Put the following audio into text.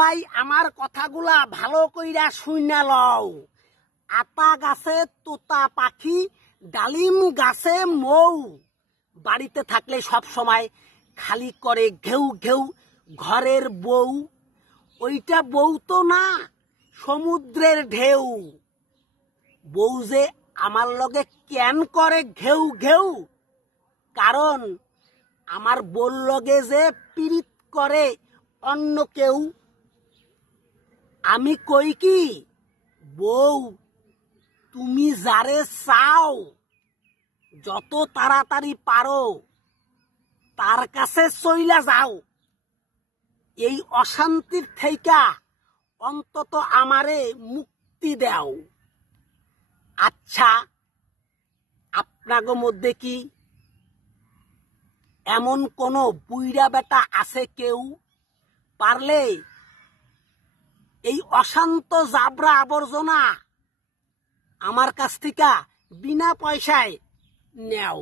সবাই আমার কথাগুলা ভালো কইরা শুইনা লও। আতা গাছে তোতা পাখি, ডালিম গাছে মৌ। বাড়িতে থাকলে সব সময় খালি করে ঘেউ ঘেউ ঘরের বউ। ওইটা বউ তো না, সমুদ্রের ঢেউ। বউ যে আমার লগে কেন করে ঘেউ ঘেউ, কারণ আমার বউর লগে যে পীড়িত করে অন্য কেউ। আমি কই কি, বউ তুমি যারে চাও যত তাড়াতাড়ি পারো তার কাছে চইলা যাও। এই অশান্তির থেইকা অন্তত আমারে মুক্তি দাও। আচ্ছা, আপনাগো মধ্যে কি এমন কোন বুইড়া বেটা আছে কেউ পারলে এই অশান্ত জাবরা আবর্জনা আমার কাছ থেকে বিনা পয়সায় নেও?